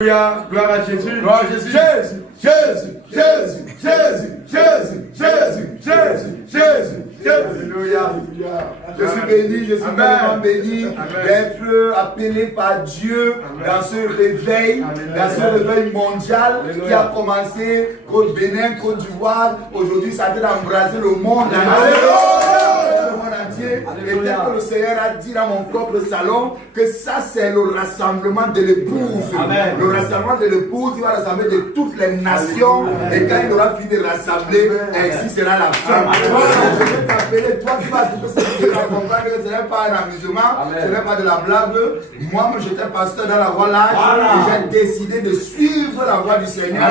Alléluia, gloire à Jésus. Gloire à Jésus. Jésus, Jésus, Jésus, Jésus, Jésus, Jésus, Jésus, Jésus, Jésus. Alléluia. Je suis béni, je suis vraiment béni d'être appelé par Dieu dans ce réveil, dans ce réveil mondial qui a commencé Côte Bénin, Côte d'Ivoire. Aujourd'hui, ça vient d'embraser le monde entier. Et tel que le Seigneur a dit dans mon propre salon que ça c'est le rassemblement de l'épouse. Le rassemblement de l'épouse, il va rassembler de toutes les nations. Et quand il aura fini de rassembler, ainsi sera la fin. Je vais t'appeler, toi qui vas dire que tu vas comprendre que ce n'est pas un amusement, ce n'est pas de la blague. Moi, j'étais pasteur dans la voie large et j'ai décidé de suivre la voie du Seigneur.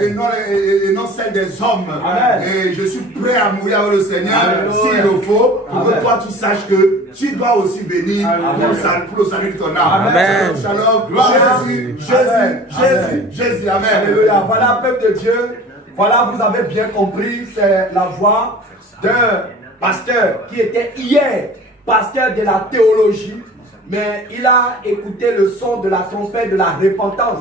Et non celle des hommes. Et je suis prêt à mourir avec le Seigneur s'il le faut, pour que toi tu saches que tu dois aussi venir pour le salut de ton âme. Amen. Shalom, gloire à Jésus, Jésus, Amen. Alléluia. Voilà, peuple de Dieu. Voilà, vous avez bien compris, c'est la voix d'un pasteur qui était hier pasteur de la théologie, mais il a écouté le son de la trompette de la repentance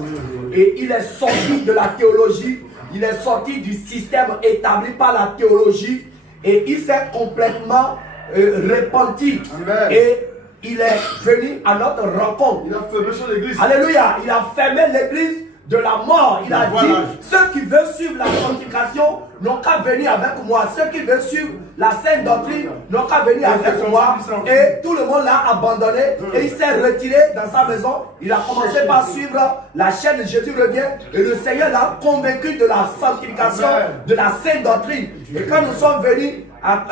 et il est sorti de la théologie, il est sorti du système établi par la théologie et il s'est complètement repenti. Amen. Et il est venu à notre rencontre. Il a fermé sur l'église. Alléluia. Il a fermé l'église de la mort. Il a dit, ceux qui veulent suivre la sanctification n'ont qu'à venir avec moi. Ceux qui veulent suivre la sainte doctrine n'ont qu'à venir avec moi. Et tout le monde l'a abandonné et il s'est retiré dans sa maison. Il a commencé par suivre la chaîne de Jésus revient et le Seigneur l'a convaincu de la sanctification, de la sainte doctrine. Et quand nous sommes venus à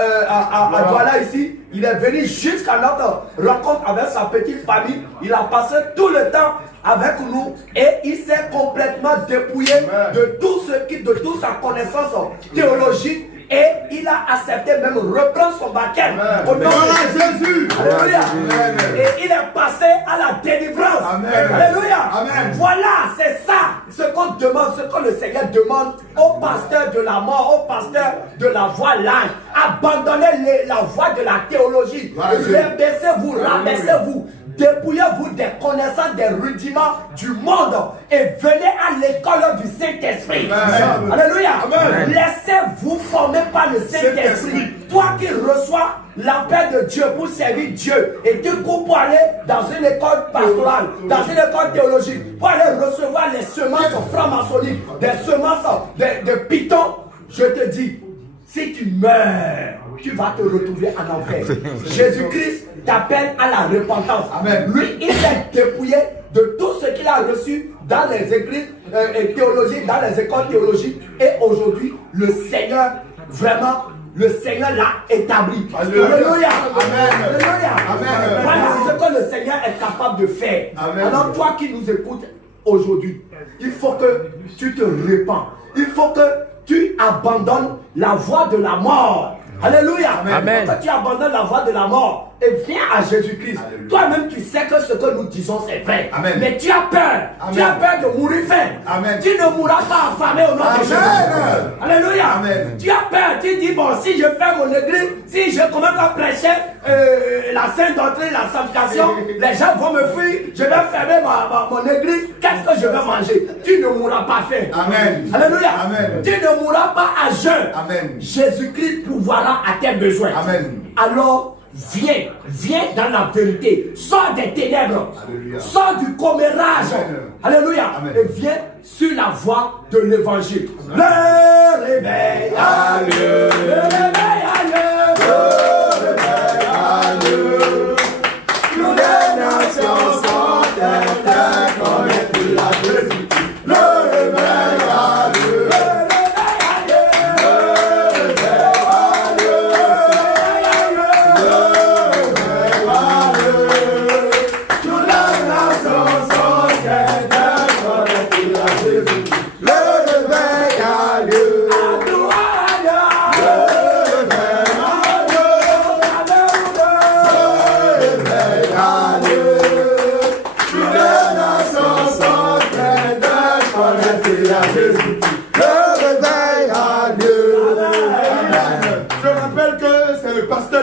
Douala ici, il est venu jusqu'à notre rencontre avec sa petite famille. Il a passé tout le temps avec nous et il s'est complètement dépouillé de tout ce qui, de toute sa connaissance théologique. Et il a accepté même reprendre son baptême au nom de Jésus. Alléluia. Et il est passé à la délivrance. Alléluia. Voilà, c'est ça ce qu'on demande, ce que le Seigneur demande aux pasteurs de la mort, aux pasteurs de la voie large. Abandonnez la voie de la théologie. Rabaissez-vous, rabaissez-vous. Dépouillez-vous des connaissances, des rudiments du monde et venez à l'école du Saint-Esprit. Alléluia. Laissez-vous former par le Saint-Esprit. Toi qui reçois l'appel de Dieu pour servir Dieu et tu cours pour aller dans une école pastorale, dans une école théologique, pour aller recevoir les semences franc-maçonniques, des semences de python, je te dis, si tu meurs, tu vas te retrouver en enfer. Jésus-Christ t'appelle à la repentance. Lui, il s'est dépouillé de tout ce qu'il a reçu dans les églises théologiques, dans les écoles théologiques. Et aujourd'hui, le Seigneur, vraiment, le Seigneur l'a établi. Alléluia. Alléluia. Voilà ce que le Seigneur est capable de faire. Alors toi qui nous écoutes aujourd'hui, il faut que tu te répands. Il faut que tu abandonnes la voie de la mort. Alléluia. Amen. Que tu abandonnes la voie de la mort et viens à Jésus-Christ. Toi-même, tu sais que ce que nous disons, c'est vrai. Amen. Mais tu as peur. Tu as peur de mourir faim. Amen. Tu ne mourras pas affamé au nom de Jésus. Alléluia. Amen. Tu as peur. Tu dis, bon, si je fais mon église, si je commence à prêcher la sainte doctrine, la sanctification, les gens vont me fuir. Je vais fermer mon église. Qu'est-ce que je vais manger? Tu ne mourras pas faim. Amen. Alléluia. Amen. Tu ne mourras pas à jeun. Amen. Jésus-Christ pourvoira à tes besoins. Amen. Alors, viens dans la vérité. Sors des ténèbres. Alléluia. Sors du commérage. Amen. Alléluia. Amen. Et viens sur la voie de l'évangile. Le réveil a lieu. Le réveil a lieu. Le réveil a lieu. Toutes les nations sont éteintes comme la Jésus. Le réveil a lieu.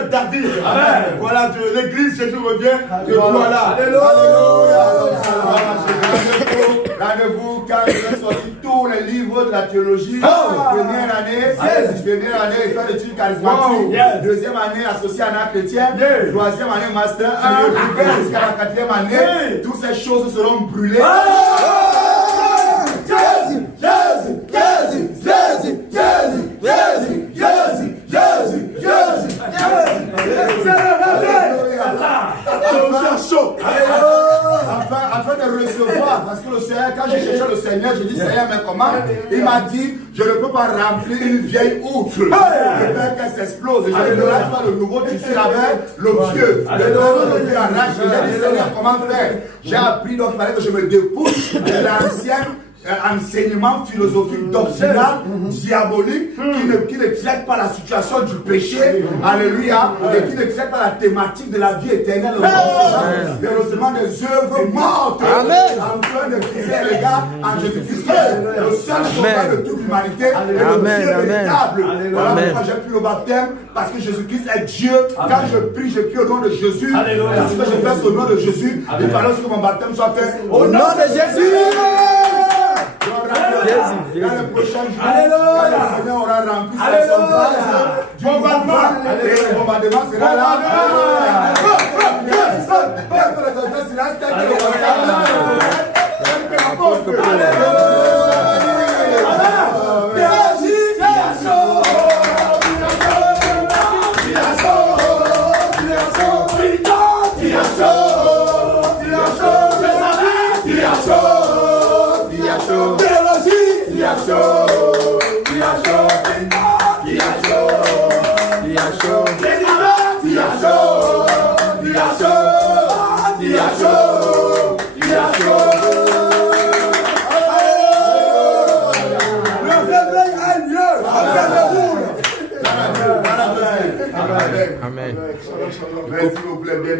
David. Voilà, de l'église, Jésus revient. De voilà. Alléluia. Alléluia. Rendez-vous quand je vais sortir tous les livres de la théologie. Première année, il fait l'étude charismatique. Deuxième année, associé à un chrétien. Troisième année, master 1. Jusqu'à la quatrième année, toutes ces choses seront brûlées. Jésus, Jésus, Jésus, Jésus, Jésus, Jésus, Jésus, Jésus, Jésus, Afin de recevoir, parce que le Seigneur, quand j'ai cherché le Seigneur, j'ai dit Seigneur, mais comment? Il m'a dit, je ne peux pas remplir une vieille outre. Je veux qu'elle s'explose. Et j'ai dit, là, tu vois le nouveau tissu avec le vieux. Le vieux arrache. J'ai dit, Seigneur, comment faire? J'ai appris, donc il fallait que je me dépouille de l'ancien enseignement philosophique, doctrinal, diabolique, qui ne traite pas la situation du péché, alléluia, et qui ne traite pas la thématique de la vie éternelle, heureusement des œuvres mortes, en train de briser les gars en Jésus-Christ, le seul sauveur de toute l'humanité, et le Dieu véritable. Voilà pourquoi j'ai pris le baptême, parce que Jésus-Christ est Dieu. Quand je prie au nom de Jésus, parce que je fais au nom de Jésus, il fallait aussi que mon baptême soit fait au nom de Jésus. Dans le prochain jour, quand le Seigneur aura rempli son base du bombardement, et le bombardement sera là. Amen. Merci, s'il vous plaît, bien